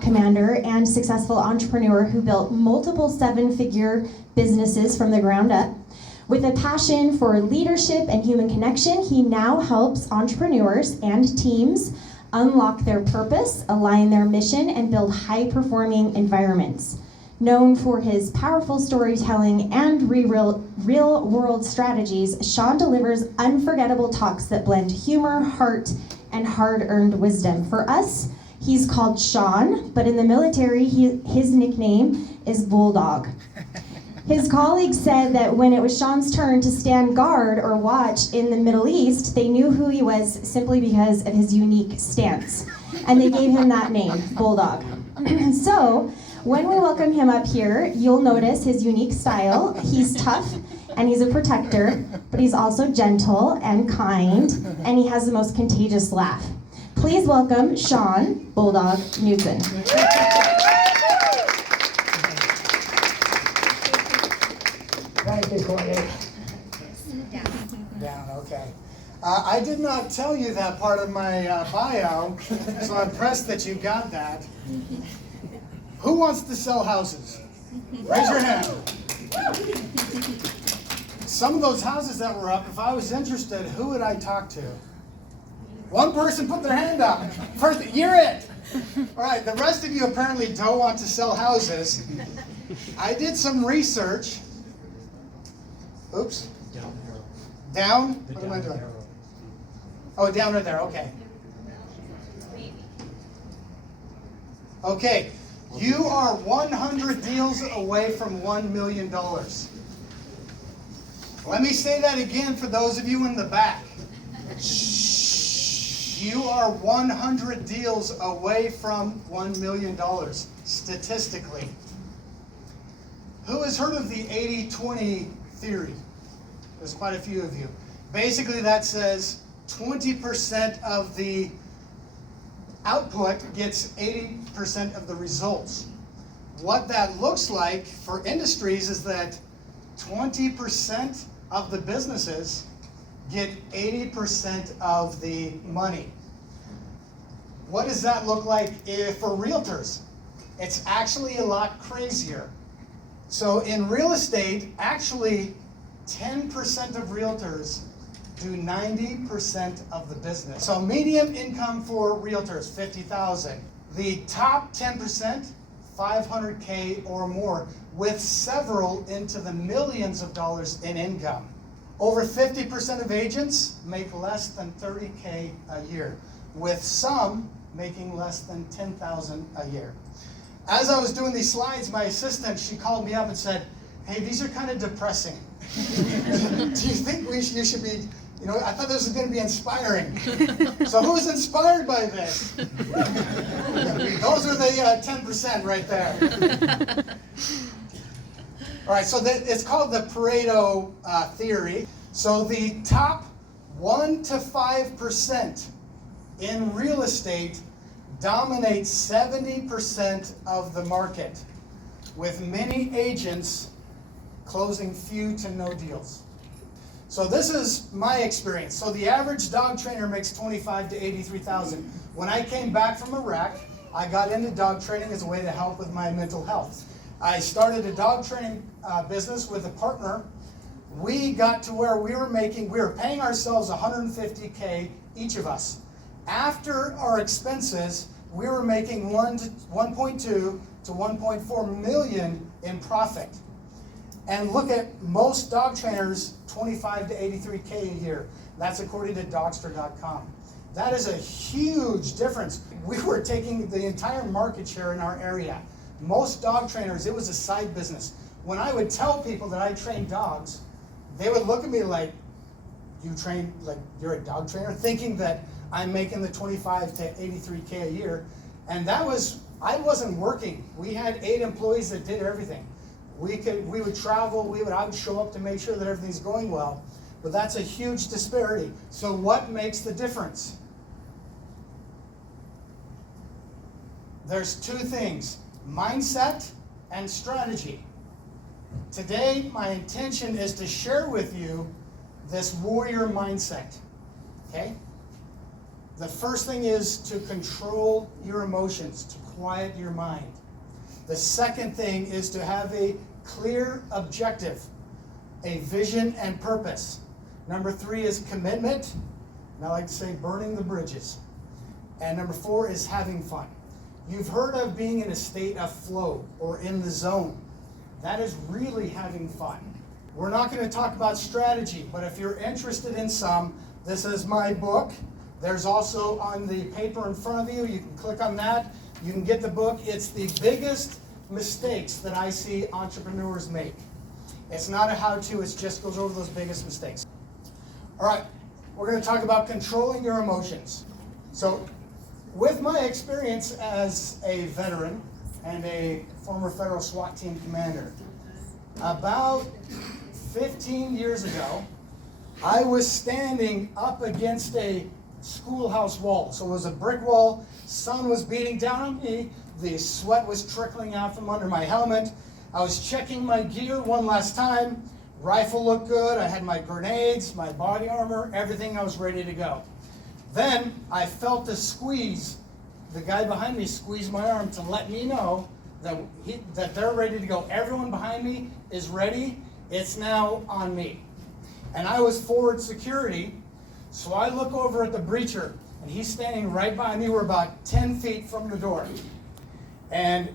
commander and successful entrepreneur who built multiple seven-figure businesses from the ground up. With a passion for leadership and human connection, he now helps entrepreneurs and teams unlock their purpose, align their mission, and build high-performing environments. Known for his powerful storytelling and real-world strategies, Sean delivers unforgettable talks that blend humor, heart, and hard-earned wisdom. For us, he's called Sean, but in the military, his nickname is Bulldog. His colleagues said that when it was Sean's turn to stand guard or watch in the Middle East, they knew who he was simply because of his unique stance. And they gave him that name, Bulldog. So, when we welcome him up here, you'll notice his unique style. He's tough and he's a protector, but he's also gentle and kind, and he has the most contagious laugh. Please welcome Sean Bulldog Knudsen. Thank you, Courtney. Down, okay. I did not tell you that part of my bio, so I'm impressed that you got that. Who wants to sell houses? Raise your hand. Some of those houses that were up, if I was interested, who would I talk to? One person put their hand up. First, you're it. All right, the rest of you apparently don't want to sell houses. I did some research. Oops. Down? What am I doing? Oh, down or there, okay. Okay, you are 100 deals away from $1 million. Let me say that again for those of you in the back. You are 100 deals away from $1 million, statistically. Who has heard of the 80-20 theory? There's quite a few of you. Basically, that says 20% of the output gets 80% of the results. What that looks like for industries is that 20% of the businesses get 80% of the money. What does that look like for realtors? It's actually a lot crazier. So in real estate, actually 10% of realtors do 90% of the business. So median income for realtors, $50,000. The top 10%, $500K or more, with several into the millions of dollars in income. Over 50% of agents make less than $30K a year, with some making less than $10,000 a year. As I was doing these slides, my assistant, she called me up and said, hey, these are kind of depressing. Do you think you should be, I thought this was going to be inspiring. So who's inspired by this? Those are the 10% right there. All right, so it's called the Pareto theory. So the top 1 to 5% in real estate dominate 70% of the market, with many agents closing few to no deals. So this is my experience. So the average dog trainer makes $25,000 to $83,000. When I came back from Iraq, I got into dog training as a way to help with my mental health. I started a dog training business with a partner. We got to where we were paying ourselves $150K each of us. After our expenses, we were making 1.2 to 1.4 million in profit. And look at most dog trainers, 25 to 83K a year. That's according to Dogster.com. That is a huge difference. We were taking the entire market share in our area. Most dog trainers, it was a side business. When I would tell people that I trained dogs, they would look at me like, you're a dog trainer? Thinking that I'm making the 25 to 83K a year. And I wasn't working. We had 8 employees that did everything. We would travel, I would show up to make sure that everything's going well. But that's a huge disparity. So what makes the difference? There's 2 things, mindset and strategy. Today, my intention is to share with you this warrior mindset, okay? The first thing is to control your emotions, to quiet your mind. The second thing is to have a clear objective, a vision and purpose. Number 3 is commitment, and I like to say burning the bridges. And number 4 is having fun. You've heard of being in a state of flow or in the zone. That is really having fun. We're not going to talk about strategy, but if you're interested in some, this is my book. There's also on the paper in front of you, you can click on that. You can get the book. It's the biggest mistakes that I see entrepreneurs make. It's not a how-to, it just goes over those biggest mistakes. All right, we're going to talk about controlling your emotions. So, with my experience as a veteran and a former federal SWAT team commander, about 15 years ago, I was standing up against a schoolhouse wall. So it was a brick wall, sun was beating down on me, the sweat was trickling out from under my helmet. I was checking my gear one last time. Rifle looked good, I had my grenades, my body armor, everything, I was ready to go. Then I felt a squeeze. The guy behind me squeezed my arm to let me know that they're ready to go. Everyone behind me is ready. It's now on me. And I was forward security, so I look over at the breacher, and he's standing right behind me. We're about 10 feet from the door. And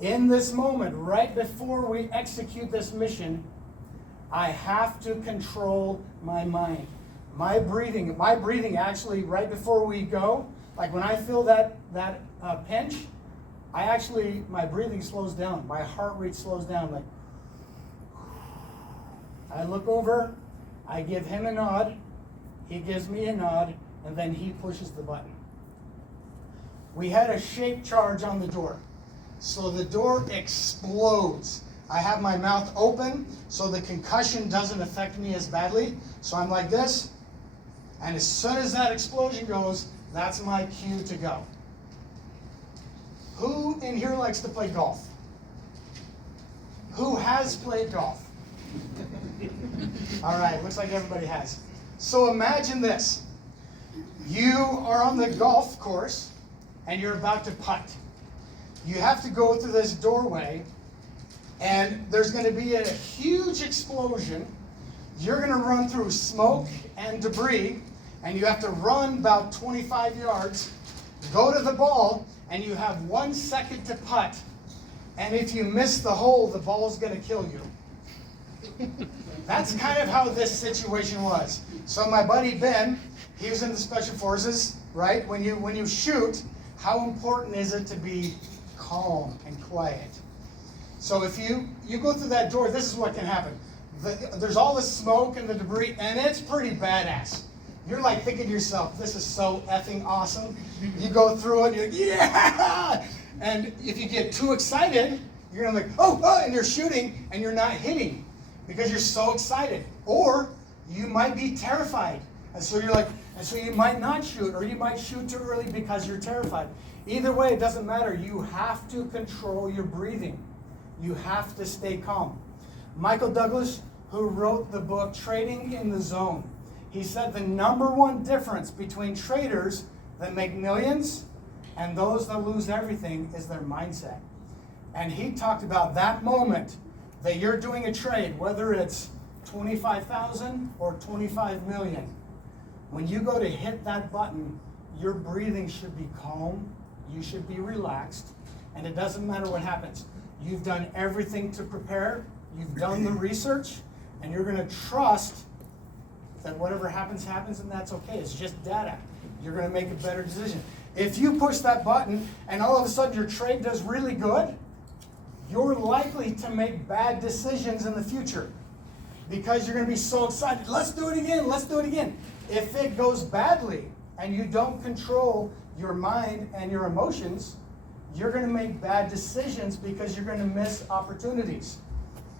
in this moment, right before we execute this mission, I have to control my mind. My breathing actually, right before we go, like when I feel that pinch, my breathing slows down. My heart rate slows down. Like, I look over, I give him a nod, he gives me a nod, and then he pushes the button. We had a shape charge on the door. So the door explodes. I have my mouth open so the concussion doesn't affect me as badly. So I'm like this, and as soon as that explosion goes, that's my cue to go. Who in here likes to play golf? Who has played golf? All right, looks like everybody has. So imagine this. You are on the golf course and you're about to putt. You have to go through this doorway and there's going to be a huge explosion. You're going to run through smoke and debris and you have to run about 25 yards, go to the ball, and you have 1 second to putt. And if you miss the hole, the ball's going to kill you. That's kind of how this situation was. So my buddy Ben, he was in the Special Forces, right? When you shoot, how important is it to be calm and quiet? So if you go through that door, this is what can happen. There's all the smoke and the debris, and it's pretty badass. You're like thinking to yourself, this is so effing awesome. You go through it, you're like, yeah! And if you get too excited, you're gonna like, oh, and you're shooting, and you're not hitting because you're so excited. Or you might be terrified. And so you're like, and so you might not shoot, or you might shoot too early because you're terrified. Either way, it doesn't matter. You have to control your breathing. You have to stay calm. Michael Douglas, who wrote the book Trading in the Zone, he said the #1 difference between traders that make millions and those that lose everything is their mindset. And he talked about that moment that you're doing a trade, whether it's 25,000 or 25 million. When you go to hit that button, your breathing should be calm, you should be relaxed, and it doesn't matter what happens. You've done everything to prepare, you've done the research, and you're going to trust that whatever happens, happens, and that's okay. It's just data. You're going to make a better decision. If you push that button and all of a sudden your trade does really good, you're likely to make bad decisions in the future because you're going to be so excited. Let's do it again. Let's do it again. If it goes badly and you don't control your mind and your emotions, you're going to make bad decisions because you're going to miss opportunities.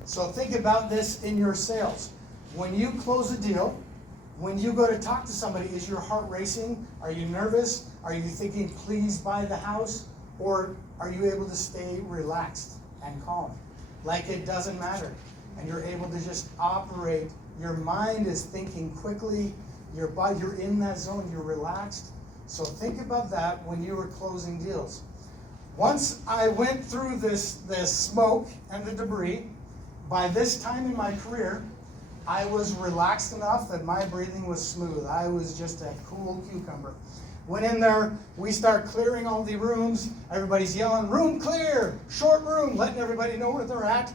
So think about this in your sales. When you close a deal, when you go to talk to somebody, is your heart racing? Are you nervous? Are you thinking, please buy the house? Or are you able to stay relaxed and calm? Like it doesn't matter. And you're able to just operate. Your mind is thinking quickly. Your body, you're in that zone. You're relaxed. So think about that when you were closing deals. Once I went through this smoke and the debris, by this time in my career, I was relaxed enough that my breathing was smooth. I was just a cool cucumber. Went in there, we start clearing all the rooms. Everybody's yelling, room clear, short room, letting everybody know where they're at.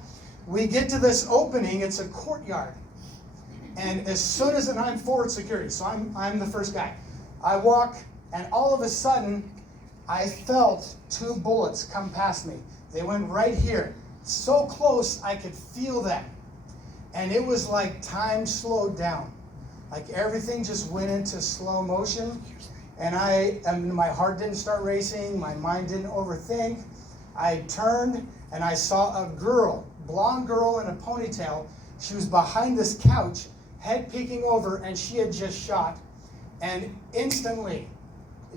We get to this opening, it's a courtyard. And as soon as, and I'm forward security, so I'm the first guy. I walk, and all of a sudden, I felt 2 bullets come past me. They went right here. So close, I could feel them. And it was like time slowed down. Like everything just went into slow motion. And my heart didn't start racing, my mind didn't overthink. I turned and I saw a girl, blonde girl in a ponytail. She was behind this couch, head peeking over, and she had just shot. And instantly,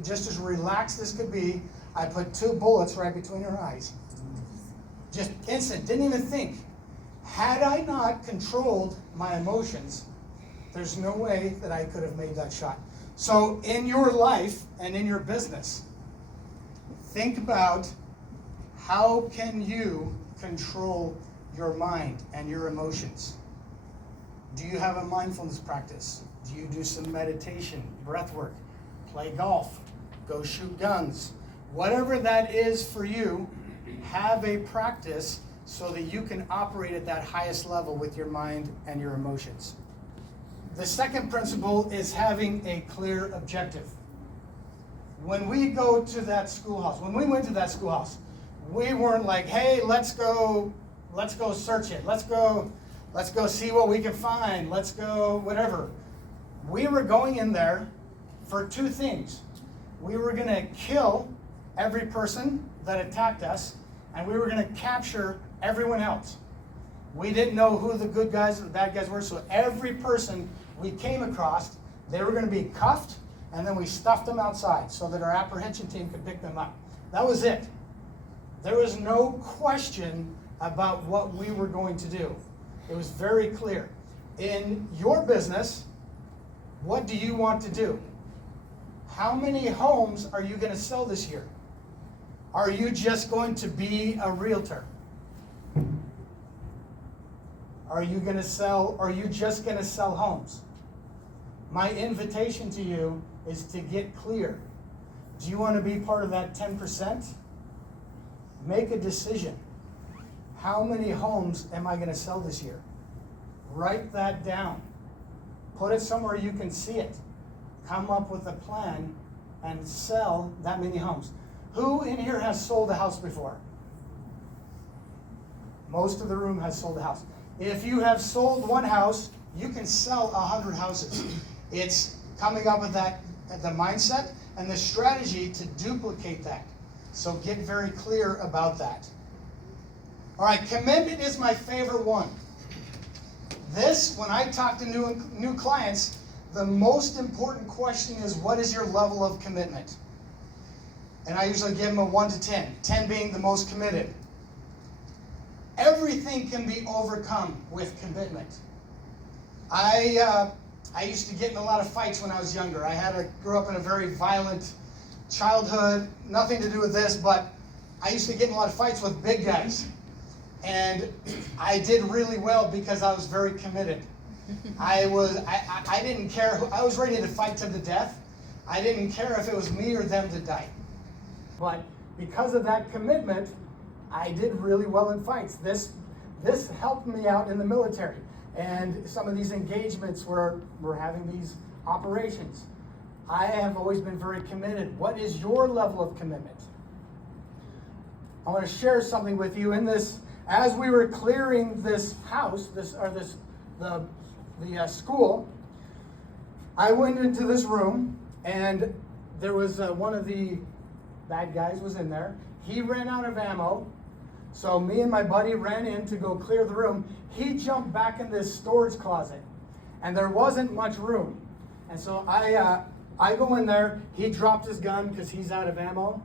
just as relaxed as could be, I put 2 bullets right between her eyes. Just instant, didn't even think. Had I not controlled my emotions, there's no way that I could have made that shot. So in your life and in your business, think about how can you control your mind and your emotions. Do you have a mindfulness practice? Do you do some meditation, breath work, play golf, go shoot guns? Whatever that is for you, have a practice so that you can operate at that highest level with your mind and your emotions. The second principle is having a clear objective. When we go to that schoolhouse, when we went to that schoolhouse, we weren't like, hey, let's go search it. Let's go see what we can find. Let's go whatever. We were going in there for 2 things. We were going to kill every person that attacked us, and we were going to capture everyone else. We didn't know who the good guys and the bad guys were, so every person we came across, they were going to be cuffed, and then we stuffed them outside so that our apprehension team could pick them up. That was it. There was no question about what we were going to do. It was very clear. In your business, what do you want to do? How many homes are you going to sell this year? Are you just going to be a realtor? Are you just going to sell homes? My invitation to you is to get clear. Do you want to be part of that 10%? Make a decision. How many homes am I going to sell this year? Write that down. Put it somewhere you can see it. Come up with a plan and sell that many homes. Who in here has sold a house before? Most of the room has sold a house. If you have sold 1 house, you can sell 100 houses. It's coming up with the mindset and the strategy to duplicate that. So get very clear about that. All right, commitment is my favorite one. This, when I talk to new clients, the most important question is, what is your level of commitment? And I usually give them a 1 to 10, 10 being the most committed. Everything can be overcome with commitment. I used to get in a lot of fights when I was younger. Grew up in a very violent childhood, nothing to do with this, but I used to get in a lot of fights with big guys. And I did really well because I was very committed. I didn't care I was ready to fight to the death. I didn't care if it was me or them to die. But because of that commitment, I did really well in fights. This helped me out in the military. And some of these engagements where we're having these operations. I have always been very committed. What is your level of commitment? I want to share something with you in this. As we were clearing this house, the school, I went into this room, and there was one of the bad guys was in there. He ran out of ammo, so me and my buddy ran in to go clear the room. He jumped back in this storage closet, and there wasn't much room. And so I go in there. He dropped his gun because he's out of ammo,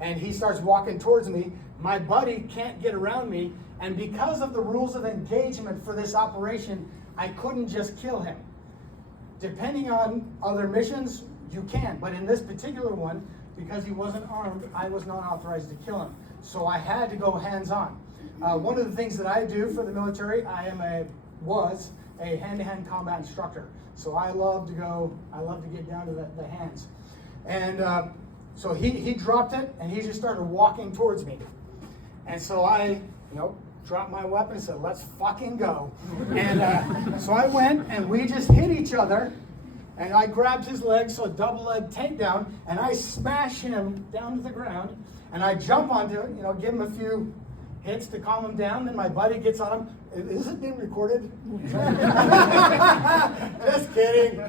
and he starts walking towards me. My buddy can't get around me, and because of the rules of engagement for this operation, I couldn't just kill him. Depending on other missions, you can. But in this particular one, because he wasn't armed, I was not authorized to kill him. So I had to go hands-on. One of the things that I do for the military, was a hand-to-hand combat instructor. So I love to get down to the hands. And so he dropped it, and he just started walking towards me. And so I, dropped my weapon and said, let's fucking go. And so I went, and we just hit each other. And I grabbed his leg, so a double leg takedown, and I smash him down to the ground. And I jump onto it, give him a few hits to calm him down. Then my buddy gets on him. Is it being recorded? Just kidding.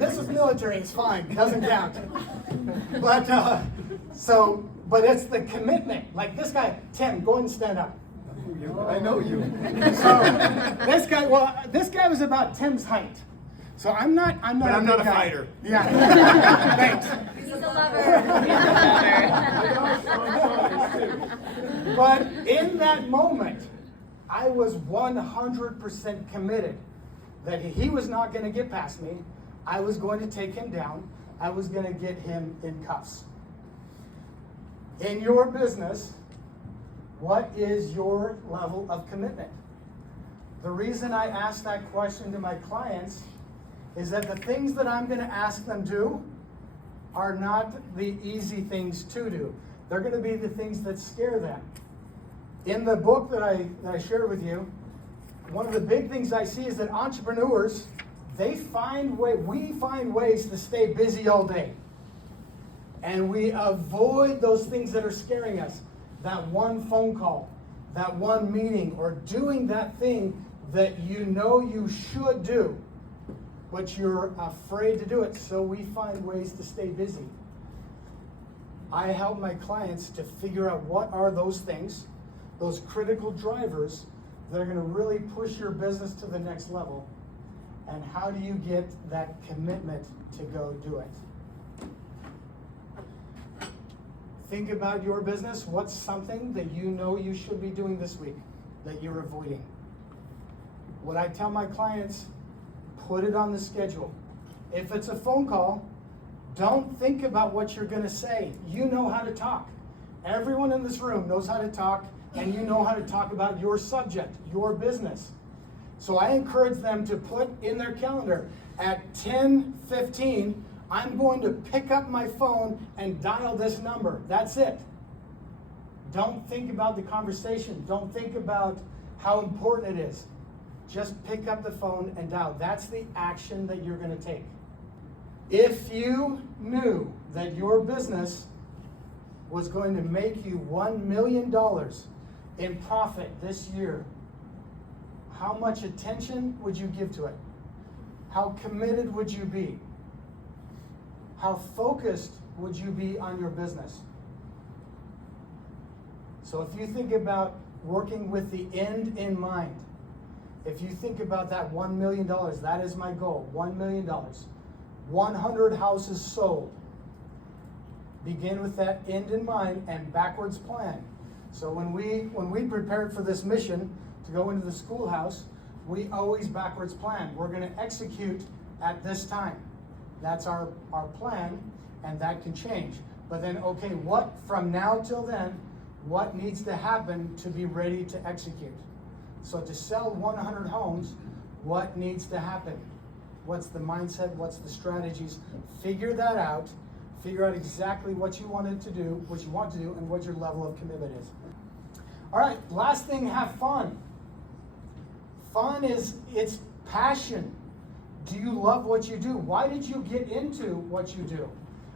This is military. It's fine. It doesn't count. But but it's the commitment. Like this guy, Tim, go ahead and stand up. I know you. So this guy was about Tim's height. So I'm not a fighter. Yeah. Thanks. He's a lover. But in that moment, I was 100% committed that he was not going to get past me. I was going to take him down. I was going to get him in cuffs. In your business, what is your level of commitment? The reason I ask that question to my clients is that the things that I'm going to ask them do are not the easy things to do. They're going to be the things that scare them. In the book that I shared with you, one of the big things I see is that entrepreneurs, we find ways to stay busy all day. And we avoid those things that are scaring us. That one phone call, that one meeting, or doing that thing that you should do, but you're afraid to do it, so we find ways to stay busy. I help my clients to figure out what are those things, those critical drivers that are going to really push your business to the next level, and how do you get that commitment to go do it. Think about your business. What's something that you should be doing this week that you're avoiding? What I tell my clients, put it on the schedule. If it's a phone call, don't think about what you're going to say. You know how to talk. Everyone in this room knows how to talk, and you know how to talk about your subject, your business. So I encourage them to put in their calendar at 10:15, I'm going to pick up my phone and dial this number. That's it. Don't think about the conversation. Don't think about how important it is. Just pick up the phone and dial. That's the action that you're going to take. If you knew that your business was going to make you $1 million in profit this year, how much attention would you give to it? How committed would you be? How focused would you be on your business? So if you think about working with the end in mind, if you think about that $1 million, that is my goal, $1 million. 100 houses sold. Begin with that end in mind and backwards plan. So when we prepared for this mission to go into the schoolhouse, we always backwards plan. We're going to execute at this time. That's our plan, and that can change. But then, okay, what from now till then, what needs to happen to be ready to execute? So to sell 100 homes, what needs to happen? What's the mindset? What's the strategies? Figure that out. Figure out exactly what you want to do, and what your level of commitment is. All right, last thing, have fun. Fun it's passion. Do you love what you do? Why did you get into what you do?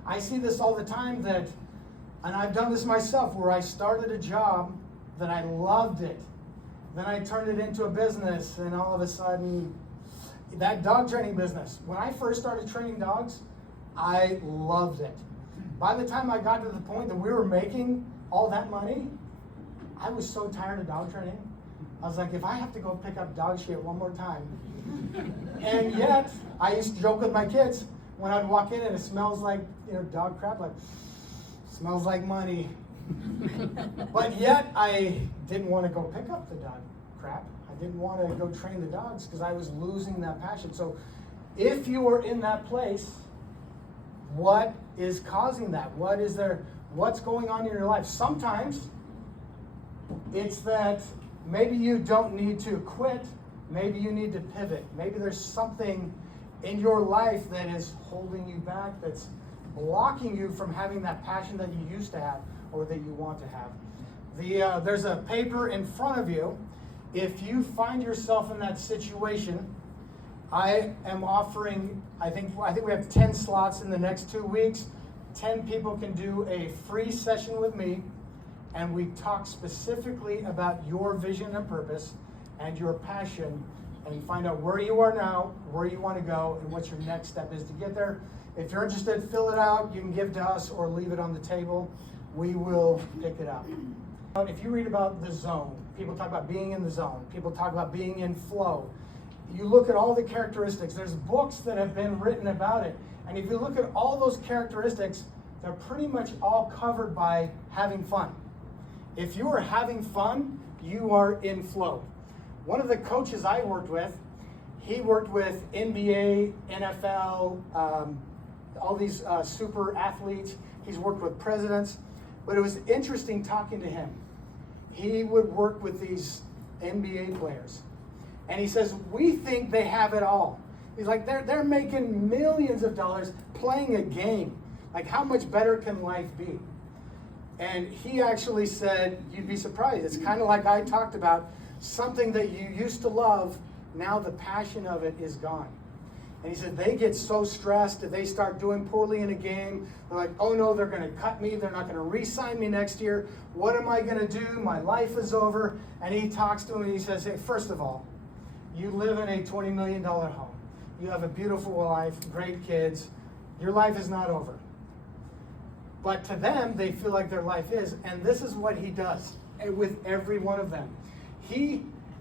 I see this all the time and I've done this myself, where I started a job that I loved it. Then I turned it into a business, and all of a sudden, that dog training business. When I first started training dogs, I loved it. By the time I got to the point that we were making all that money, I was so tired of dog training. I was like, if I have to go pick up dog shit one more time. And yet, I used to joke with my kids when I'd walk in and it smells like, dog crap, like, smells like money. But yet, I didn't want to go pick up the dog crap. I didn't want to go train the dogs because I was losing that passion. So if you are in that place What is causing that? What's going on in your life? Sometimes it's that maybe you don't need to quit. Maybe you need to pivot. Maybe there's something in your life that is holding you back, that's blocking you from having that passion that you used to have or that you want to have. There's a paper in front of you. If you find yourself in that situation, I am offering, I think we have 10 slots in the next 2 weeks. 10 people can do a free session with me, and we talk specifically about your vision and purpose and your passion, and find out where you are now, where you want to go, and what your next step is to get there. If you're interested, fill it out. You can give to us or leave it on the table. We will pick it up. If you read about the zone, people talk about being in the zone. People talk about being in flow. You look at all the characteristics. There's books that have been written about it. And if you look at all those characteristics, they're pretty much all covered by having fun. If you are having fun, you are in flow. One of the coaches I worked with, he worked with NBA, NFL, all these super athletes. He's worked with presidents. But it was interesting talking to him. He would work with these NBA players. And he says, we think they have it all. He's like, they're making millions of dollars playing a game. Like, how much better can life be? And he actually said, you'd be surprised. It's kind of like I talked about, something that you used to love, now the passion of it is gone. And he said they get so stressed if they start doing poorly in a game. They're like, oh no, they're going to cut me. They're not going to re-sign me next year. What am I going to do? My life is over. And he talks to him and he says, hey, first of all, you live in a $20 million home. You have a beautiful life, great kids. Your life is not over. But to them, they feel like their life is. And this is what he does with every one of them.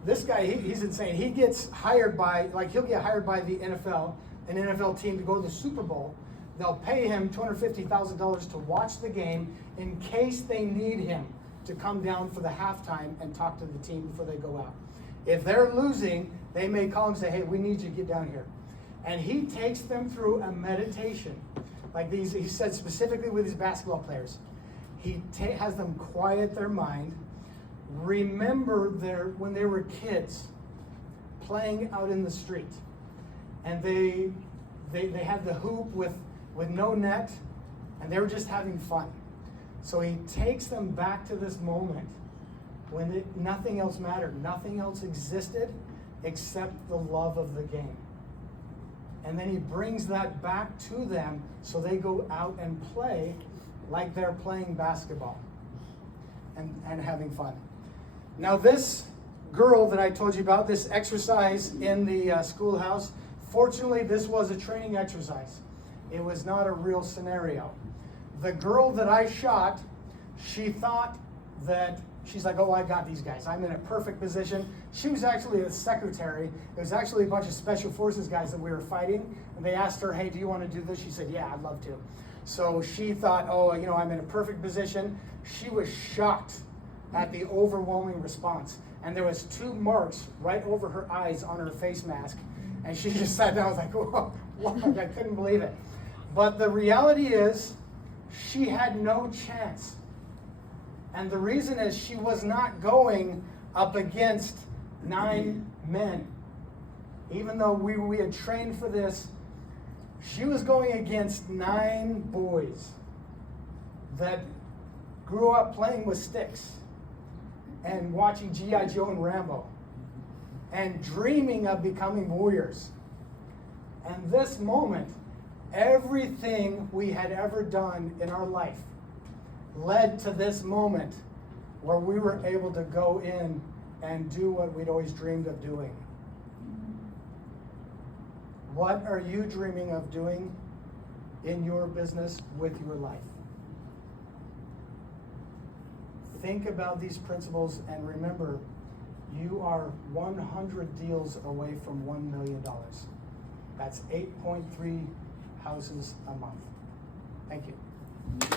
This guy, he's insane. He gets hired by, he'll get hired by the NFL, an NFL team to go to the Super Bowl. They'll pay him $250,000 to watch the game in case they need him to come down for the halftime and talk to the team before they go out. If they're losing, they may call him and say, hey, we need you to get down here. And he takes them through a meditation. Like these, he said specifically with these basketball players. He has them quiet their mind, remember when they were kids playing out in the street, and they had the hoop with no net, and they were just having fun. So he takes them back to this moment when nothing else mattered, nothing else existed except the love of the game. And then he brings that back to them so they go out and play like they're playing basketball and having fun. Now this girl that I told you about, this exercise in the schoolhouse, fortunately this was a training exercise. It was not a real scenario. The girl that I shot, she thought that, she's like, oh, I got these guys. I'm in a perfect position. She was actually a secretary. It was actually a bunch of special forces guys that we were fighting. And they asked her, hey, do you want to do this? She said, yeah, I'd love to. So she thought, oh, I'm in a perfect position. She was shocked at the overwhelming response. And there was 2 marks right over her eyes on her face mask. And she just sat down and was like, whoa, I couldn't believe it. But the reality is, she had no chance. And the reason is she was not going up against 9 men. Even though we had trained for this, she was going against 9 boys that grew up playing with sticks and watching G.I. Joe and Rambo and dreaming of becoming warriors. And this moment, everything we had ever done in our life led to this moment where we were able to go in and do what we'd always dreamed of doing. What are you dreaming of doing in your business with your life? Think about these principles and remember, you are 100 deals away from $1 million. That's 8.3 houses a month. Thank you.